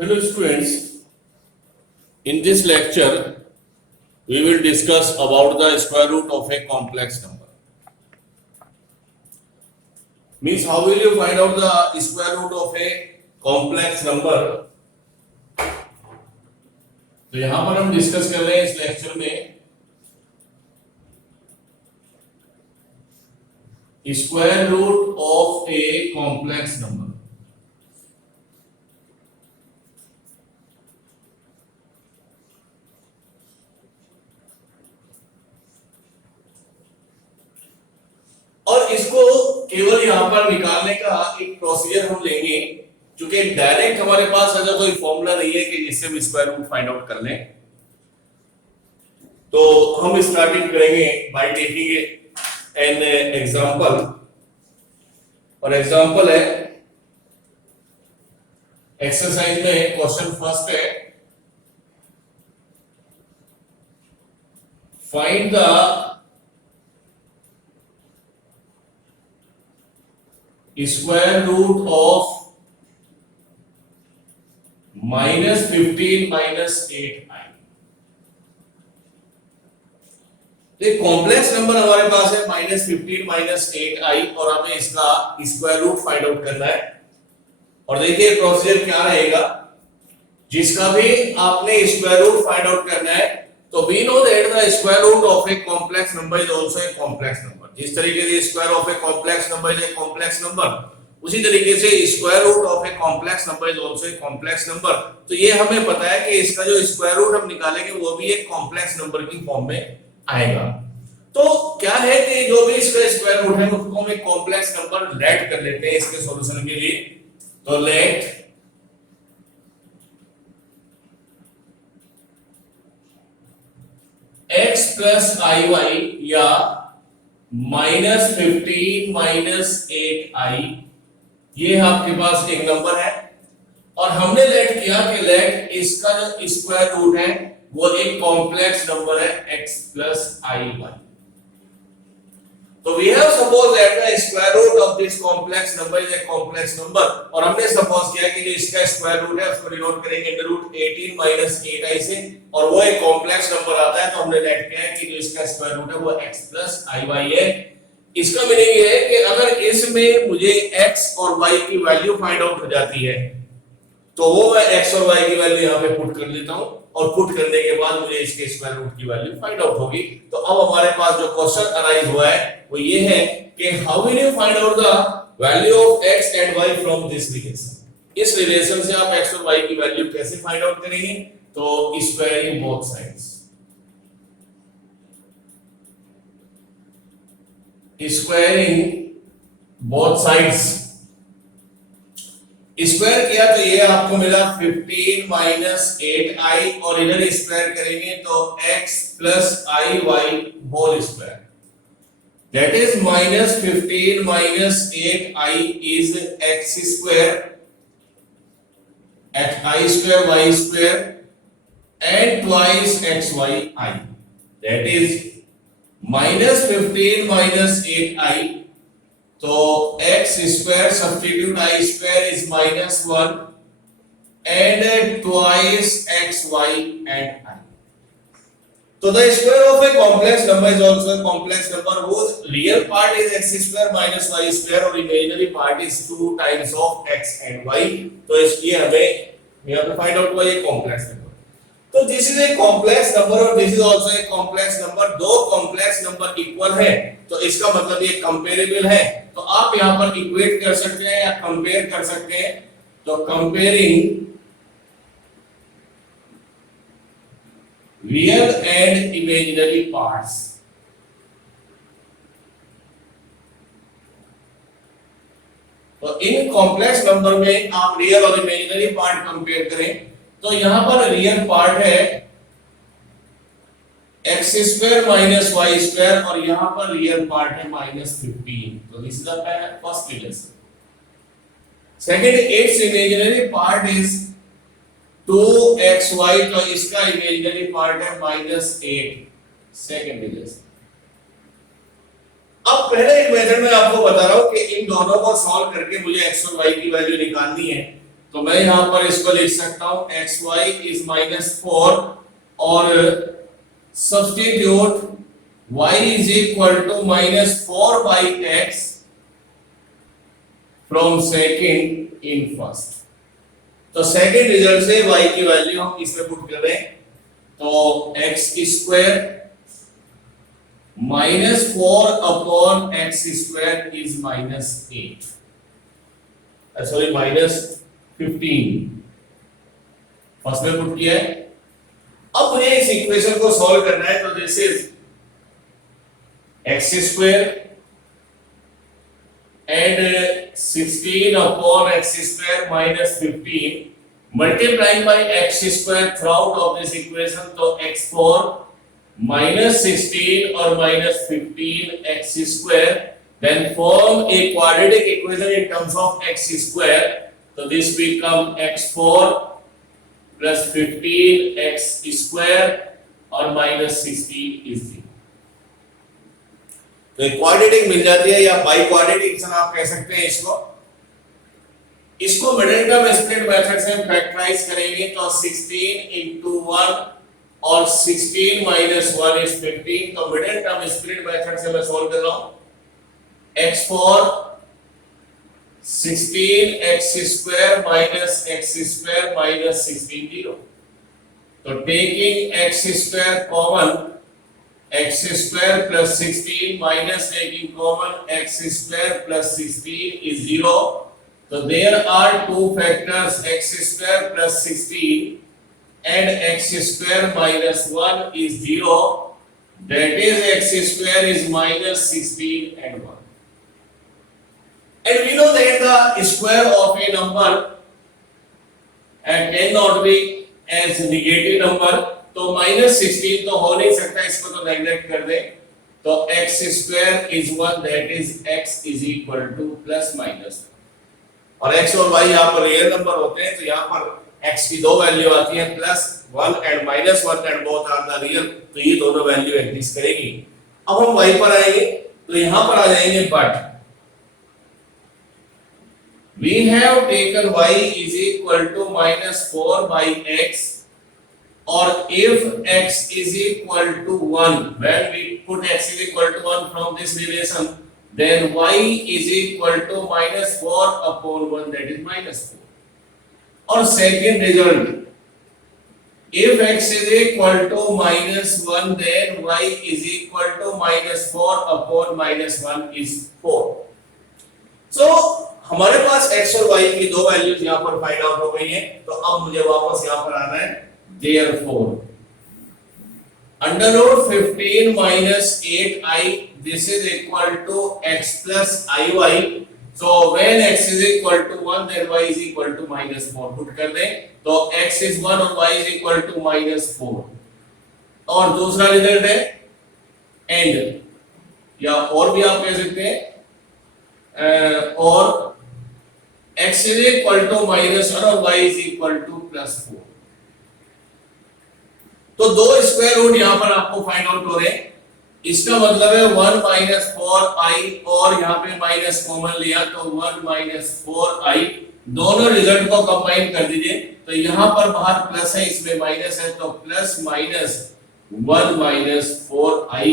Hello students, in this lecture we will discuss about the square root of a complex number. Means how will you find out the square root of a complex number? तो यहां पर हम discuss कर रहे हैं इस lecture में square root of a complex number. और इसको केवल यहां पर निकालने का एक प्रोसीजर हम लेंगे, क्योंकि डायरेक्ट हमारे पास ऐसा कोई फॉर्मूला नहीं है कि जिससे हम स्क्वायर रूट फाइंड आउट कर लें. तो हम स्टार्टिंग करेंगे बाय टेकिंग एन एग्जांपल. और एग्जांपल है एक्सरसाइज में क्वेश्चन फर्स्ट है, find the square root of -15 -8i. एक कॉम्प्लेक्स नंबर हमारे पास है -15 -8i और हमें इसका स्क्वायर रूट फाइंड आउट करना है. और देखिए प्रोसीजर क्या रहेगा, जिसका भी आपने स्क्वायर रूट फाइंड आउट करना है. तो we know that the square root of a complex number is also a complex number. जिस तरीके से square of a complex number is a complex number, उसी तरीके से square root of a complex number is also a complex number. तो ये हमें पता है कि इसका जो स्क्वायर रूट हम निकालेंगे वो भी एक कॉम्प्लेक्स नंबर की फॉर्म में आएगा. तो क्या है कि जो भी इसका स्क्वायर रूट है उसको हम एक कॉम्प्लेक्स नंबर लेट कर लेते हैं इसके सॉल्यूशन के लिए. तो late x plus i Y या -15 -8i, ये आपके पास एक नंबर है. और हमने लेट किया कि लेट इसका जो स्क्वायर रूट है वो एक कॉम्प्लेक्स नंबर है x प्लस आई वाई. तो we have suppose that the square root of this complex number is a complex number. और हमने सपोज किया कि जो इसका स्क्वायर रूट है उसको डिनोट करेंगे √18 -8i से, और वो एक कॉम्प्लेक्स नंबर आता है. तो हमने लेट किया है कि जो इसका स्क्वायर रूट है वो x प्लस आई वाई है. इसका मीनिंग ये है कि अगर इसमें मुझे x और y की वैल्यू फाइंड आउट हो जाती है तो वो मैं x और y की वैल्यू यहां पे पुट कर लेता हूं, और पुट करने के बाद मुझे इसके स्क्वायर रूट की वैल्यू फाइंड आउट होगी. तो अब हमारे पास जो क्वेश्चन अराइज हुआ है वो ये है कि how will you find out the value of x and y from this relation. इस रिलेशन से आप x और y की वैल्यू कैसे फाइंड आउट करेंगे? तो squaring both sides. Squaring both sides. Square किया तो ये आपको मिला 15 -8i, और इधर स्क्वायर करेंगे तो x plus i y whole square. That is -15 -8i is x square, i square y square and twice xyi. That is -15 -8i. तो x square substitute i square is -1 and twice xy and i. तो the square of a complex number is also a complex number whose real part is x square minus y square और imaginary part is 2 times of x and y. तो इसलिए हमें यहाँ पे find out हुआ ये complex number. तो this is a complex number और this is also a complex number. दो कॉम्प्लेक्स नंबर इक्वल है तो इसका मतलब ये कंपेरेबल है. तो आप यहाँ पर इक्वेट कर सकते हैं या कंपेयर कर सकते हैं. तो comparing real and imaginary parts. तो इन कॉम्प्लेक्स नंबर में आप रियल और इमेजिनरी पार्ट कंपेयर करें. तो यहां पर रियल पार्ट है x square minus y square, और यहां पर रियल पार्ट है -15. तो this is the first relation. Second, its imaginary part is 2xy, तो इसका इमेजिनरी पार्ट है -8. Second relation. अब पहले एक मेथड में आपको बता रहा हूं कि इन दोनों को सॉल्व करके मुझे x और y की वैल्यू निकालनी है. तो मैं यहां पर इसको लिख सकता हूं xy इज -4 और substitute y is equal to -4 by x from second in first. तो सेकंड रिजल्ट से y की वैल्यू हम इसमें पुट कर रहे हैं, तो x square -4 upon x square is -8, sorry -15 first में पुट किया है। अब मुझे इस इक्वेशन को सॉल्व करना है, तो this is x square and 16 upon x square -15 multiplying by x square throughout of this equation, तो x4 -16 और -15 x square then form a quadratic equation in terms of x square, so this become x4 plus 15 x square और -16 is 0। तो quadratic मिल जाती है या by quadratic आप कह सकते हैं इसको मिडिल टर्म स्प्लिट मेथड से हम फैक्टराइज करेंगे, तो 16 into 1 और 16 minus 1 is 15। तो मिडिल टर्म स्प्लिट मेथड से मैं सॉल्व कर रहा हूं, x4 16 x square minus x square minus 16 0। तो taking x square common, x square plus 16 minus taking common x square plus 16 is 0। So there are two factors x square plus 16 and x square minus 1 is 0, that is x square is -16 and 1, and we know that the square of a number and cannot be as negative number, तो -16 तो हो नहीं सकता, इसको तो neglect कर दे, तो x square is 1, that is x is equal to plus minus, और x और y यहाँ पर रियल नंबर होते हैं, तो यहाँ पर x की दो वैल्यू आती है +1 and -1 and both are the real, तो ये दोनों वैल्यू एग्जिस्ट करेगी। अब हम y पर आएंगे, तो यहाँ पर आ जाएंगे but we have taken y is equal to -4 by x, or if x is equal to 1, when we put x is equal to 1 from this relation, then y is equal to -4 upon 1, that is -4। और second result, if x is equal to -1, then y is equal to -4 upon -1 is 4। so हमारे पास x और y की दो values यहाँ पर find out हो गई हैं, तो अब मुझे वापस यहाँ पर आना है, therefore under root 15 minus 8i, this is equal to x plus iy, so when x is equal to 1 then y is equal to -4 put कर दें, तो x is 1 और y is equal to -4, और दूसरा रिजल्ट है and, या और भी आप कह सकते हैं और x is equal to -1 और y is equal to +4। तो दो स्क्वायर रूट यहां पर आपको फाइंड आउट हो रहे हैं, इसका मतलब है 1 - 4i और यहां पे माइनस कॉमन लिया, तो 1 - 4i, दोनों रिजल्ट को कंबाइन कर दीजिए, तो यहां पर बाहर प्लस है, इसमें माइनस है, तो plus minus 1 - 4i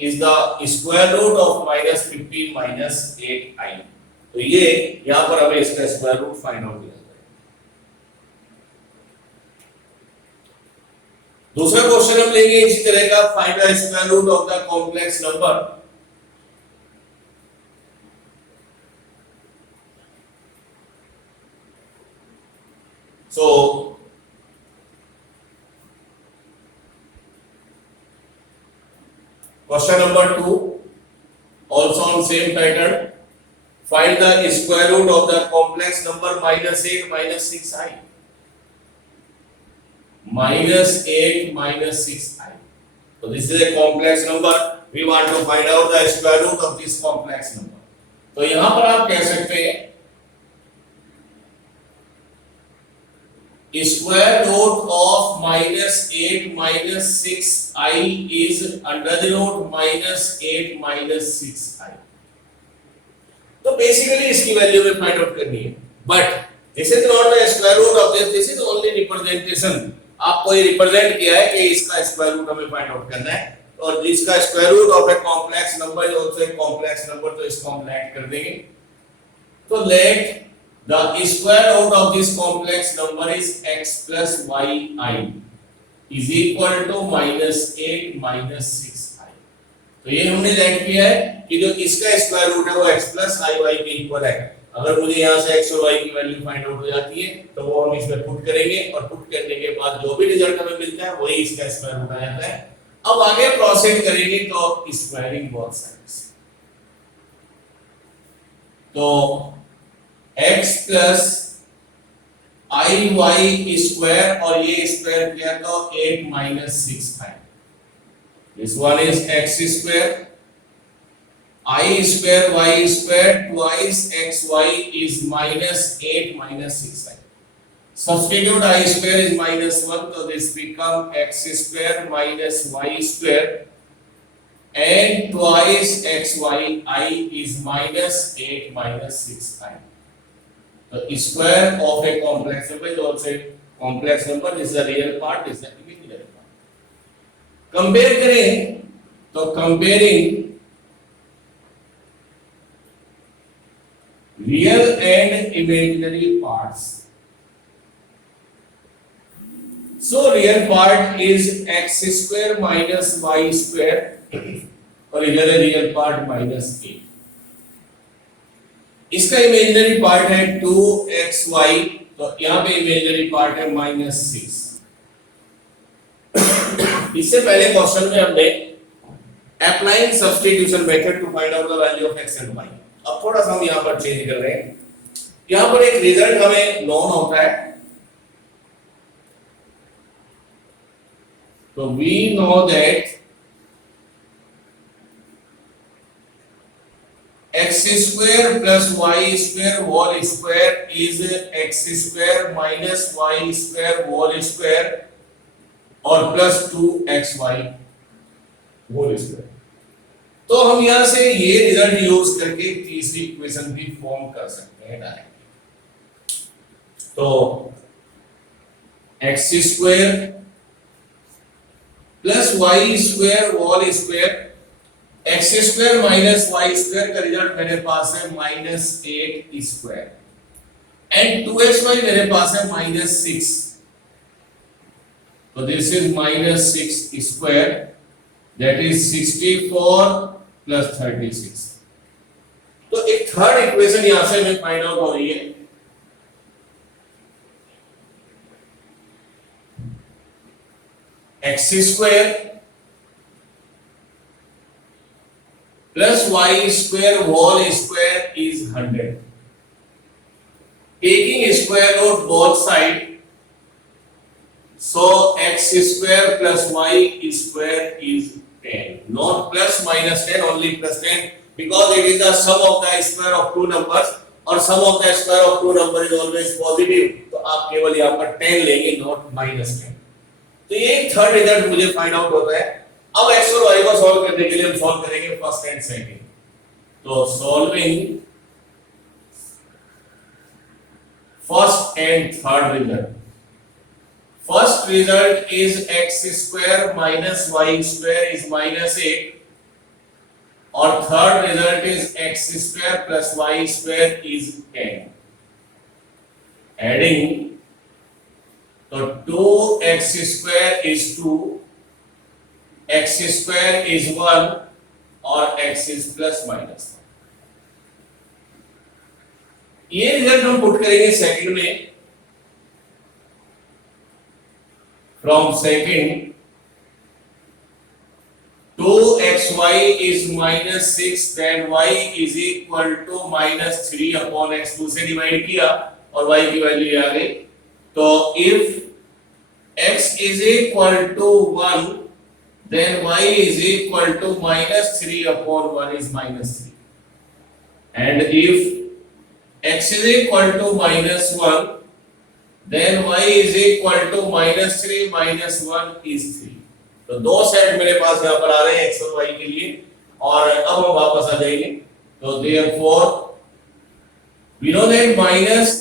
is the square root of -15 - 8i। तो ये यहां पर हमें इसका स्क्वायर रूट फाइंड आउट किया। दूसरा क्वेश्चन हम लेंगे इसी तरह का, find the square root of the complex number. So question number 2 also on same pattern, find the square root of the complex number -8 - 6i, -8 - 6i। So this is a complex number, we want to find out the square root of this complex number। तो यहां पर आप कह सकते हैं square root of -8 - 6i is under the root -8 - 6i। तो basically इसकी value में फाइंड आउट करनी है, but this is not the square root of this is only representation. आपको ये रिप्रेजेंट किया है कि इसका स्क्वायर रूट हमें फाइंड आउट करना है, और जिसका square root of a complex number is also a complex number, तो इसको हम ऐड कर देंगे। तो let the square root of this complex number is x plus yi is equal to -8 - 6i। तो ये हमने लेट किया है कि जो इसका स्क्वायर रूट है वो x plus iy के इक्वल है। अगर मुझे यहाँ से x और y की वैल्यू फाइंड आउट हो जाती है तो वो हम इसमें पुट करेंगे, और पुट करने के बाद जो भी रिजल्ट हमें मिलता है वही इसका स्क्वायर रूट आ जाता है। अब आगे प्रोसीड करेंगे तो स्क्वायरिंग बोथ साइड्स। तो x plus iy स्क्वायर और ये स्क्वायर किया तो 8 - 6i। This one is x square, I square y square twice xy is -8 - 6i। Substitute I square is -1, so this become x square minus y square, and twice xy is -8 - 6i। The square of a complex number is also a complex number. This is the real part, this is the imaginary part। Compare करें तो comparing real and imaginary parts। So real part is x square minus y square, और इधर है real part -8। इसका imaginary part है 2xy, तो यहाँ पे इमेजिनरी पार्ट है -6। इससे पहले क्वेश्चन में हमने applying substitution method to find out the value of x and y। अब थोड़ा सा हम यहाँ पर चेंज कर रहे हैं। यहाँ पर एक रिजल्ट हमें नोन होता है, तो we know that x square plus y square whole square is x square minus y square whole square और प्लस 2xy whole square। तो हम यहां से ये रिजल्ट यूज करके तीसरी इक्वेशन भी फॉर्म कर सकते हैं डायरेक्ट। तो x square plus y square whole square, x square minus y square का रिजल्ट मेरे पास है -8 स्क्वायर, एंड 2xy मेरे पास है -6, तो this is -6 square, that is 64 plus 36। तो एक थर्ड इक्वेशन यहां से हमें फाइंड आउट हो रही है। x square plus y square whole square is 100। Taking square root both side, so x square plus y square is 10, not plus minus 10, only plus 10, because it is the sum of the square of two numbers, और sum of the square of two number is always positive, तो आप केवल यहाँ पर 10 लेंगे, not -10। तो ये third result मुझे फाइंड आउट होता है। अब x और y को सॉल्व करने के लिए हम सॉल्व करेंगे फर्स्ट एंड सेकंड। तो solving first and third result. First result is x square minus y square is -8, और third result is x square plus y square is 10। Adding, तो 2x square is 2, x square is 1, और x is plus minus 1। ये result हम put करेंगे second में। From second, 2xy is -6, then y is equal to -3 upon x। 2 से divide किया और y की वैल्यू आ गई। तो if x is equal to 1, then y is equal to -3 upon 1 is -3, and if x is equal to -1, then y is equal to -3 minus 1 is 3। तो दो set मेरे पास यहाँ पर आ रहे हैं x और y के लिए, और अब हम वापस आ जाएंगे। तो therefore we know that minus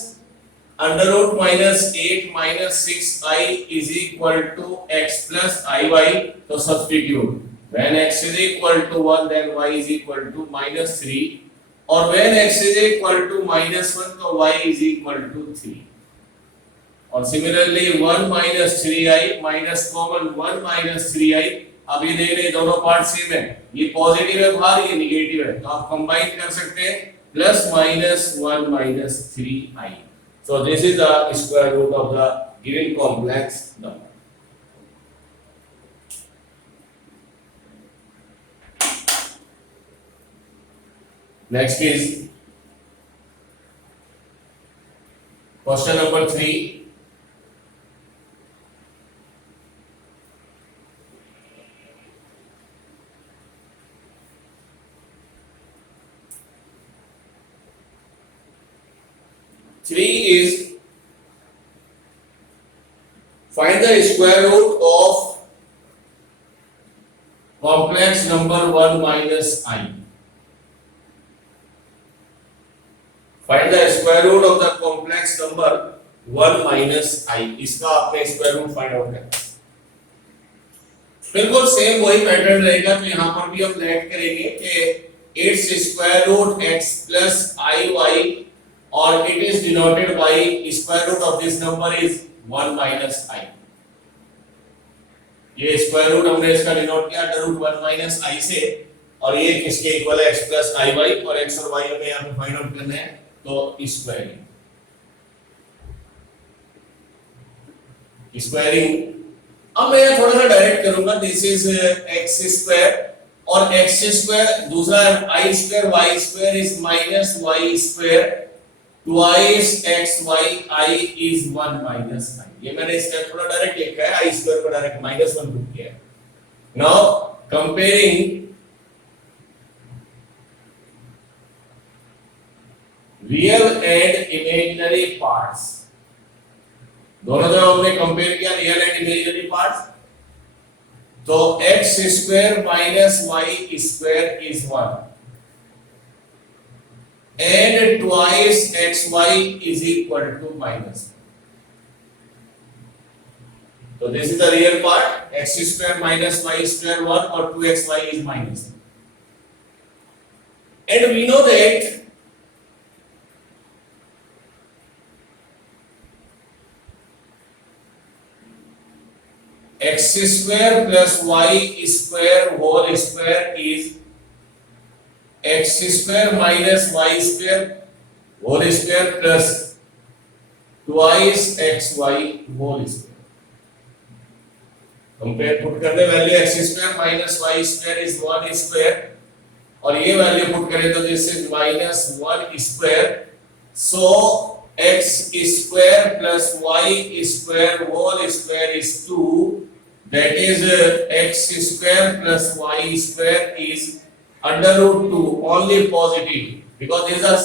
under root minus 8 minus 6i is equal to x plus iy, तो substitute when x is equal to 1 then y is equal to minus 3, और when x is equal to minus 1 तो y is equal to 3, और similarly 1 minus 3i minus common 1 minus 3i, अब ये देख रहे दोनों part same है, ये पॉजिटिव है बाहर, ये नेगेटिव है, तो आप कंबाइन कर सकते हैं plus minus 1 minus 3i. So this is the square root of the given complex number. Next is question number 3. Three is find the square root of complex number 1 minus I. Find the square root of the complex number 1 minus I. इसका आपने square root find out करना है। बिल्कुल same वही pattern रहेगा, तो यहाँ पर भी हम लेट करेंगे कि its square root x plus iy, और it is denoted by square root of this number is 1 minus I. ये स्क्वायर रूट हमने इसका डिनोट किया अंडर रूट 1 minus I से, और ये किसके इक्वल है x plus iy, और x और y हमें यहाँ पे फाइंड आउट करना है, तो स्क्वायरिंग। अब मैं थोड़ा सा डायरेक्ट करूंगा, दिस इज x स्क्वायर, और x स्क्वायर दूसरा i square y square is minus y square twice xy I is 1 minus I. ये मैंने स्टेप थोड़ा डायरेक्ट लिखा है, i स्क्वायर को डायरेक्ट माइनस 1 पुट किया है। Now comparing real and imaginary parts, दोनों जब हमने कंपेयर किया रियल एंड इमेजिनरी पार्ट्स, तो x square minus y square is 1 and twice xy is equal to minus. So this is the real part, x square minus y square 1 or 2xy is minus. And we know that x square plus y square whole square is x square minus y square whole square plus twice xy whole square. Compare put करने value x square minus y square is 1 square, और ये value put करें तो this is minus 1 square. So x square plus y square whole square is 2, that is x square plus y square is under root 2, only positive, because these are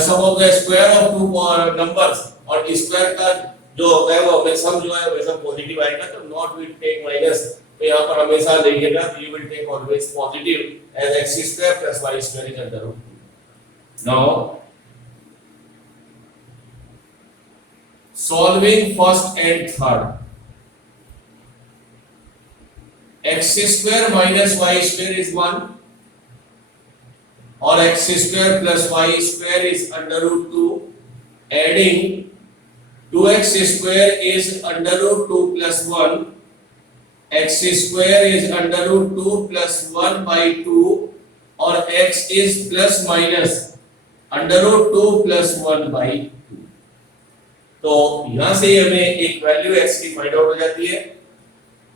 sum of the square of two numbers, और square का जो है वो हमेशा जो है हमेशा positive आएगा, तो नॉट विल टेक माइनस, तो यहाँ पर हमेशा देखिएगा you will take always positive as x square plus y square is under root 2. Now solving first and third, x square minus y square is 1, और x square plus y square is under root 2, adding 2x square is under root 2 plus 1, x square is under root 2 plus 1 by 2, और x is plus minus under root 2 plus 1 by 2. तो यहां से हमें एक value x की find out हो जाती है,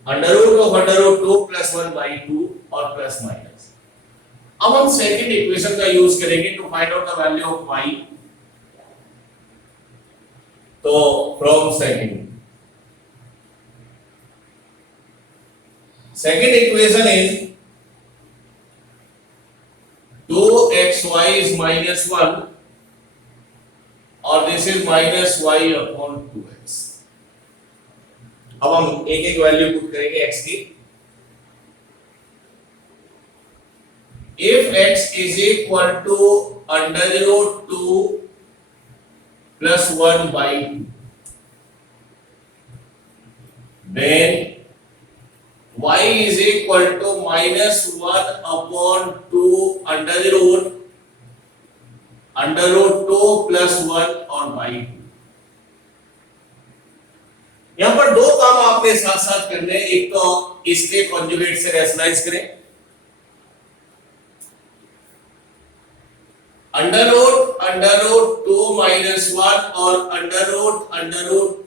under root of under root 2 plus 1 by 2 और प्लस माइनस। अब हम सेकंड इक्वेशन का यूज करेंगे to find out the value of y. तो from second equation is 2xy is minus 1, और this is minus y upon 2x. अब हम एक एक वैल्यू पुट करेंगे x की. If x is equal to under root 2 plus 1 by 2. Then y is equal to minus 1 upon 2 under root 2 plus 1 और by 2. यहां पर दो काम आपने साथ साथ करने हैं. एक तो इसके कॉन्जुगेट से रैशनलाइज करें. अंडर रूट 2 minus 1 और अंडर रूट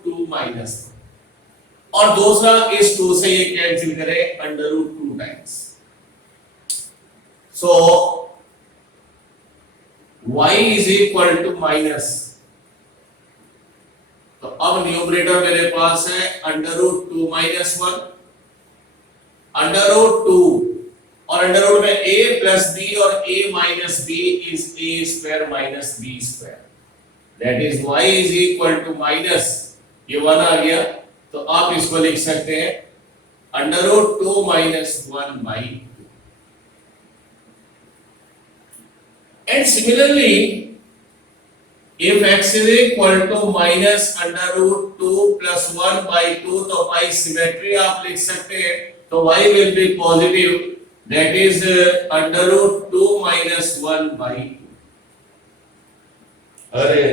2 minus 1. और दूसरा इस 2 से ये कैंसिल करें under root 2 times. So y is equal to minus. तो अब न्यूमरेटर मेरे पास है under root 2 minus 1 under root 2 और अंडर रूट में a प्लस b और a minus b is a square minus b square. That is y is equal to minus ये 1 आ गया. तो आप इसको लिख सकते हैं under root 2 minus 1 by 2. And similarly, if x is equal to minus under root 2 plus 1 by 2, तो by symmetry आप लिख सकते हैं. तो y will be positive, that is under root 2 minus 1 by 2. अरे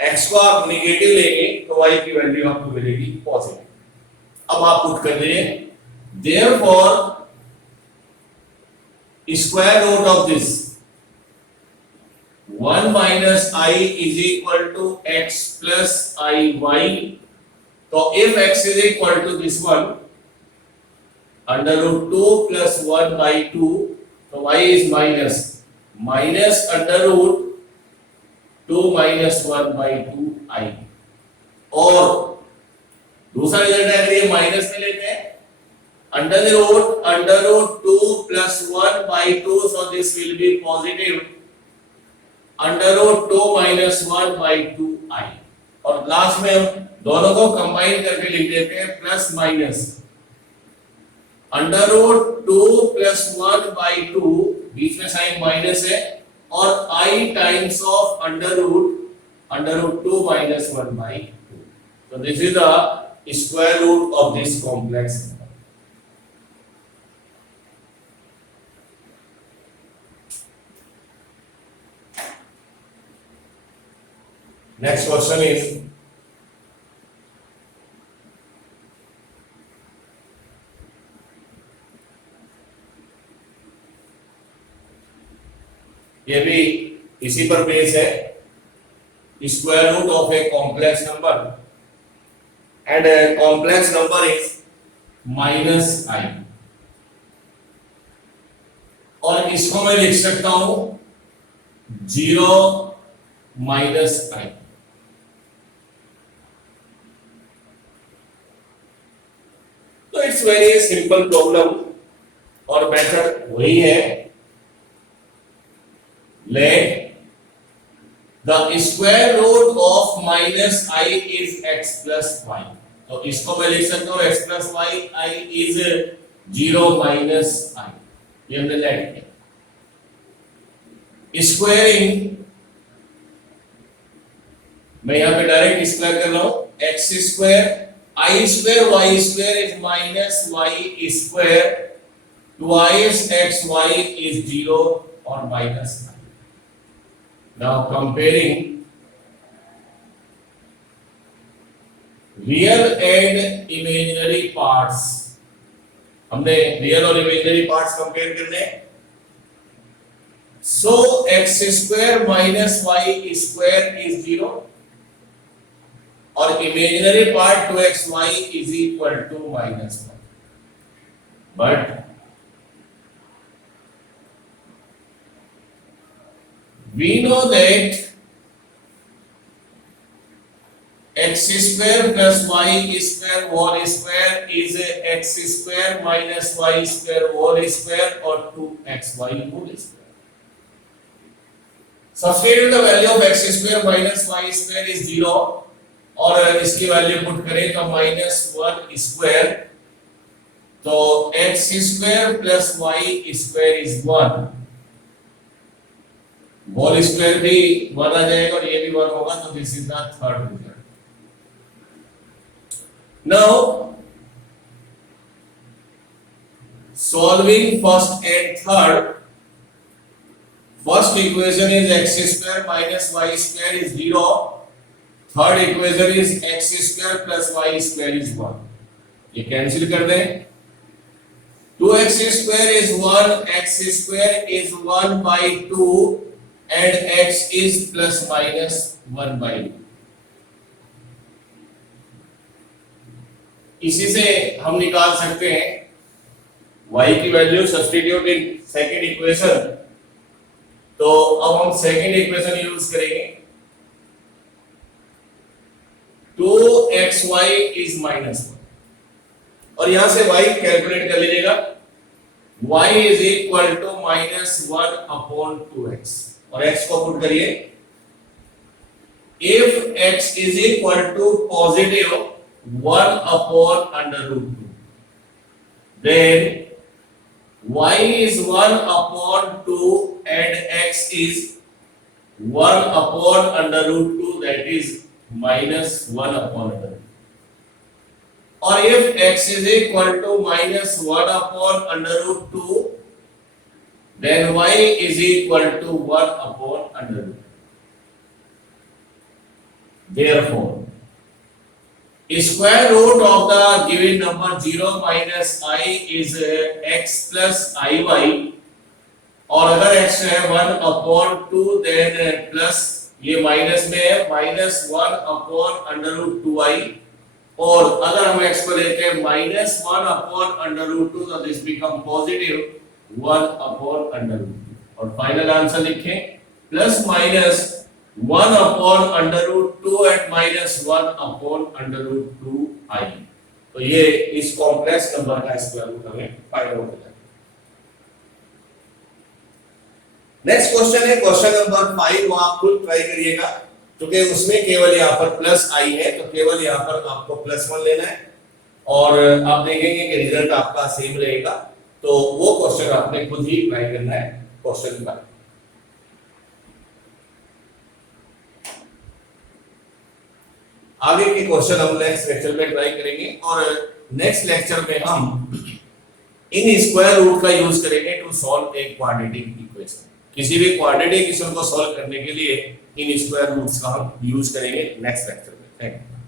x को आप नेगेटिव लेंगे तो y की वैल्यू आपको मिलेगी पॉजिटिव. अब आप पुट कर दीजिए therefore square root of this 1 minus I is equal to x plus IY. तो if x is equal to this one under root 2 plus 1 by 2, तो y is minus under root 2 minus 1 by 2 I. और दूसरा result है अगर ये minus में लेते हैं under root 2 plus 1 by 2, so this will be positive under root 2 minus 1 by 2 I. और लास्ट में हम दोनों को कंबाइन करके लिख देते हैं plus minus under root 2 plus 1 by 2, बीच में साइन माइनस है, और I times of under root 2 minus 1 by 2. So this is the square root of this complex number. Next question is ये भी इसी पर बेस है. Square root of a complex number and complex number is minus i. और इसको मैं लिख सकता हूं 0 minus I. तो इट्स वेरी सिंपल प्रॉब्लम और मेथड वही है. Let the square root of minus I is x plus y. तो इसको मैं लिख सकता हूं x plus y, I is 0 minus I. ये हमने लेट किया. स्क्वायरिंग मैं यहां पे डायरेक्ट स्क्वायर कर रहा हूं. x square I square y square is minus y square twice xy is 0 or minus 9. Now comparing real and imaginary parts. हमने रियल और इमेजिनरी पार्ट्स कंपेयर करने हैं. So x square minus y square is 0 और imaginary part 2xy is equal to minus 1. But we know that x square plus y square whole square is x square minus y square whole square or 2xy whole square. Substitute the value of x square minus y square is 0 और इसकी value put करें तो minus 1 square. तो x square plus y square is 1. Whole square भी 1 आ जाएगा और ये भी 1 होगा, तो this is the third result. Now solving first and third. First equation is x square minus y square is 0. Third equation is x square plus y square is 1. ये cancel कर दें. 2x square is 1, x square is 1 by 2 and x is plus minus 1 by 2. इसी से हम निकाल सकते हैं y की value. Substitute in second equation. तो अब हम सेकंड इक्वेशन यूज करेंगे. 2xy इज -1 और यहां से y कैलकुलेट कर लीजिएगा. y is equal to -1 upon 2x और x को पुट करिए. If x is equal to positive 1 upon √2, then y is 1 upon 2 and x is 1 upon √2, that is -1 upon √2. Or if x is equal to -1 upon √2, then y is equal to 1 upon √2. Therefore, square root of the given number 0 minus I is x plus iy. और अगर x है 1 upon 2 then plus ये minus में है -1 upon √2i. और अगर हम x को लेते हैं -1 upon √2 तो दिस बिकम पॉजिटिव 1 upon √2. और फाइनल आंसर लिखें plus minus 1 upon √2 and -1 upon √2i. तो ये इस कॉम्प्लेक्स नंबर का स्क्वायर रूट हमें फाइंड आउट करना है. नेक्स्ट क्वेश्चन है क्वेश्चन नंबर 5. वो आप खुद ट्राई करिएगा क्योंकि उसमें केवल यहाँ पर प्लस आई है, तो केवल यहाँ पर आपको +1 लेना है और आप देखेंगे कि रिजल्ट आपका सेम रहेगा. तो वो क्वेश्चन आपने खुद ही ट्राई करना है. क्वेश्चन का आगे के क्वेश्चन हम नेक्स्ट लेक्चर में ट्राई करेंगे और नेक्स्ट लेक्चर में हम इन स्क्वायर रूट का यूज करेंगे to solve a quadratic equation. किसी भी क्वाड्रेटिक इक्वेशन को सॉल्व करने के लिए इन स्क्वायर रूट्स का हम यूज करेंगे नेक्स्ट लेक्चर में. Thank you.